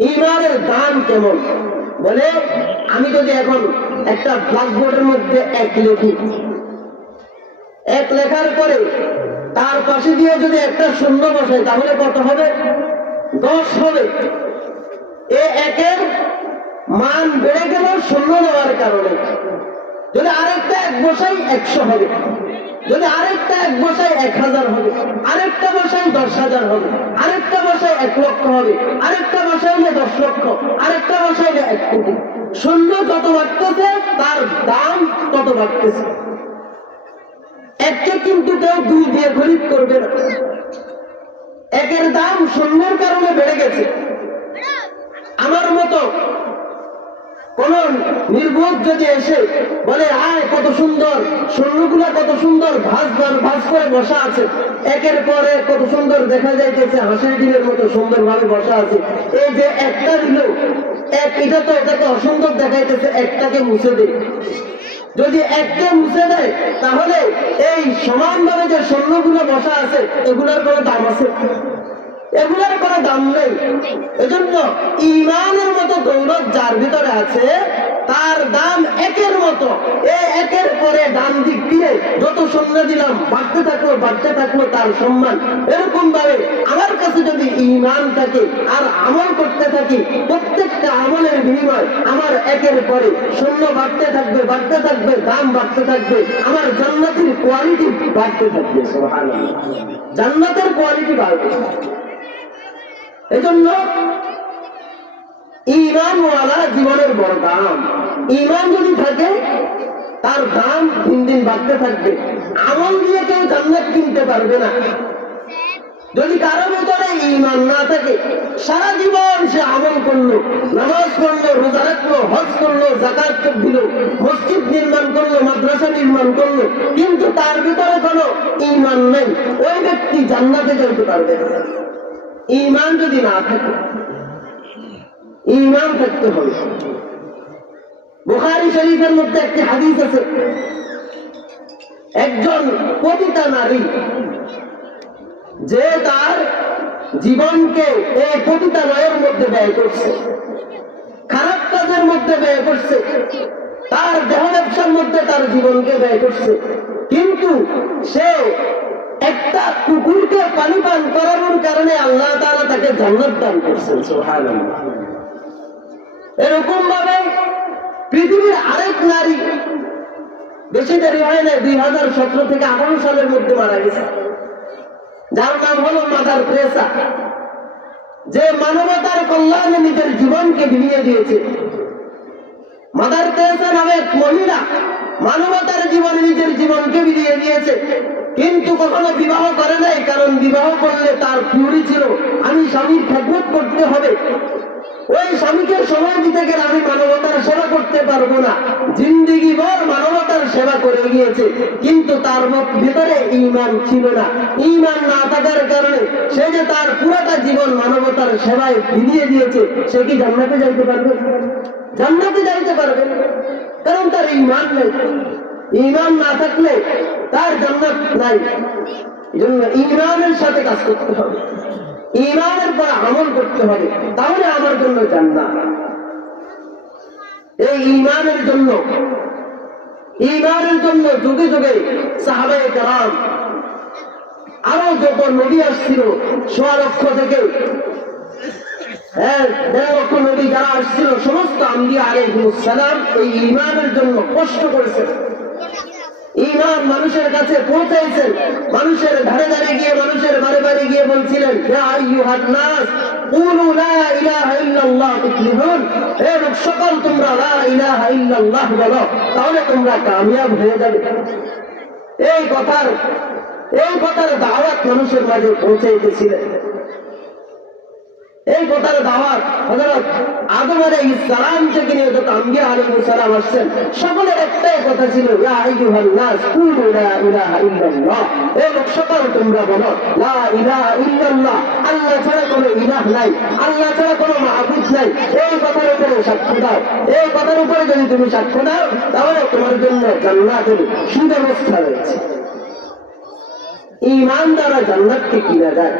ইমানের দাম কেমন? বলে, আমি যদি এখন একটা ব্ল্যাকবোর্ডের মধ্যে এক লিখি, এক লেখার পরে তার পাশে দিয়ে যদি একটা শূন্য বসে, তাহলে কত হবে? দশ হবে। এ একের মান বেড়ে গেল শূন্য দেওয়ার কারণে। যদি আরেকটা এক বসাই একশো হবে। যদি আরেকটা এক বসাই এক হাজার হবে। আরেকটা বসাই দশ হাজার হবে। আরেকটা এক লক্ষ হবে। আরেকটা বসাইলে দশ লক্ষ, আরেকটা বসাইলে এক কোটি। শূন্য যত বাড়তেছে, তার দাম তত বাড়তেছে। একটা কিন্তু কেউ দুই দিয়ে খরিদ করবে না। একের দাম শূন্যের কারণে বেড়ে গেছে। আমার মতো কোন নির্বোধ যদি এসে বলে, আয়, কত সুন্দর শূন্যগুলা কত সুন্দর ভাস ভাস করে বসা আছে। একের পর কত সুন্দর দেখা যাইতেছে, হাঁসের ডিমের মতো সুন্দর ভাবে বসা আছে। এই যে একটা দিল, এক এটা তো এটাকে অসুন্দর দেখাইতেছে, একটাকে মুছে দেয়। যদি একটা মুছে দেয়, তাহলে এই সমানভাবে যে স্বর্ণগুলো বসা আছে, এগুলোর কোনো দাম আছে? এগুলোর কোনো দাম নেই। এজন্য ইমানের মতো দৌলত যার ভিতরে আছে, তার দাম একের মতো। এই একের পরে ডান দিক দিয়ে যত শূন্য দিলাম, বাড়তে থাকল বাড়তে থাকল তার সম্মান। এরকম ভাবে আমার কাছে যদি ইমান থাকে আর আমল করতে থাকি, প্রত্যেকটা আমলের বিনিময় আমার একের পরে। শূন্য বাড়তে থাকবে বাড়তে থাকবে, দাম বাড়তে থাকবে, আমার জান্নাতের কোয়ালিটি বাড়তে থাকবে জান্নাতের কোয়ালিটি বাড়বে। এজন্য ইমানওয়ালা জীবনের বড় দাম। ইমান যদি থাকে, তার দাম দিন দিন বাড়তে থাকবে। আমল দিয়ে কেউ জান্নাত কিনতে পারবে না। যদি কারও ভিতরে ইমান না থাকে, সারা জীবন সে আমল করল, নামাজ পড়ল, রোজা রাখল, হজ করল জাকাত দিল, মসজিদ নির্মাণ করল, মাদ্রাসা নির্মাণ করল, কিন্তু তার ভিতরে কোনো ইমান নেই। ওই ব্যক্তি জান্নাতে চলতে পারবে না। ইমান যদি না থাকে, ইমান থাকতে হবে। বুখারি শরীফের মধ্যে একটি হাদিস আছে, একজন পতিতা নারী যে তার জীবনকে এই পতিতালয়ের মধ্যে ব্যয় করছে, খারাপ কাজের মধ্যে ব্যয় করছে, তার দেহ ব্যবসার মধ্যে তার জীবনকে ব্যয় করছে, কিন্তু কুকুরকে পানি পান করানোর কারণে আল্লাহ তারা তাকে জান্নাত দান করছেন। সুবহানাল্লাহ। এরকম ভাবে পৃথিবীর আরেক নারী বেশি দেরি হয় না দুই হাজার সতেরো থেকে আঠারো সালের মধ্যে মারা গেছে। যার নাম হলো মাদার প্রেসা। যে মানবতার কল্যাণে নিজের জীবনকে বিলিয়ে দিয়েছে। মাদার তেরেসা নামে মহিলা মানবতার জীবনে নিজের জীবনকে বিলিয়ে দিয়েছে। কিন্তু কখনো বিবাহ করে নাই, কারণ বিবাহ করলে তার থিওরি ছিল। আমি স্বামীর খেদমত করতে হবে। ওই স্বামীকে সময় দিতে গেলে আমি মানবতার সেবা করতে পারব না। জিন্দিগি ভর মানবতার সেবা করে গিয়েছে। কিন্তু তার ভিতরে ইমান ছিল না। ইমান না থাকার কারণে সে যে তার পুরোটা জীবন মানবতার সেবায় বিলিয়ে দিয়েছে, সে কি জান্নাতে যাইতে পারবে? জান্নাতে যাইতে পারবে কারণ তার ইমান নেই। ইমান না থাকলে তার জান্নাত নাই। জন্য ইমানের সাথে কাজ করতে হবে। ইমানের পর আমল করতে হবে, তাহলে আমার জন্য জান্নাত। এই ইমানের জন্য ইমানের জন্য যুগে যুগে সাহাবায়ে কালাম আরও যত নদী আসছিল, সোয়া লক্ষ থেকে হ্যাঁ লক্ষ নদী যারা আসছিল, সমস্ত আম্বিয়া আলাইহিমুসসালাম এই ইমানের জন্য কষ্ট করেছেন। ইমান মানুষের কাছে পৌঁছাইছেন মানুষের ধারে ধারে গিয়ে মানুষের বাড়ি বাড়ি গিয়ে বলছিলেন সকল হয়ে এই কথার দাওয়াত মানুষের মাঝে পৌঁছাইতেছিলেন এই কথার দাওয়াত হযরত আদম থেকে নিয়ে যত আসছেন। সকলের একটাই কথা ছিল তোমরা বলো আল্লাহ ছাড়া কোনো নাই, আল্লাহ ছাড়া কোনো নাই। এই কথার উপরে সাক্ষ্য দাও। এই কথার উপরে যদি তুমি সাক্ষ্য দাও, তাহলে তোমার জন্য জান্নাতের সুব্যবস্থা রয়েছে। ইমান দ্বারা জান্নাতকে কিনা যায়?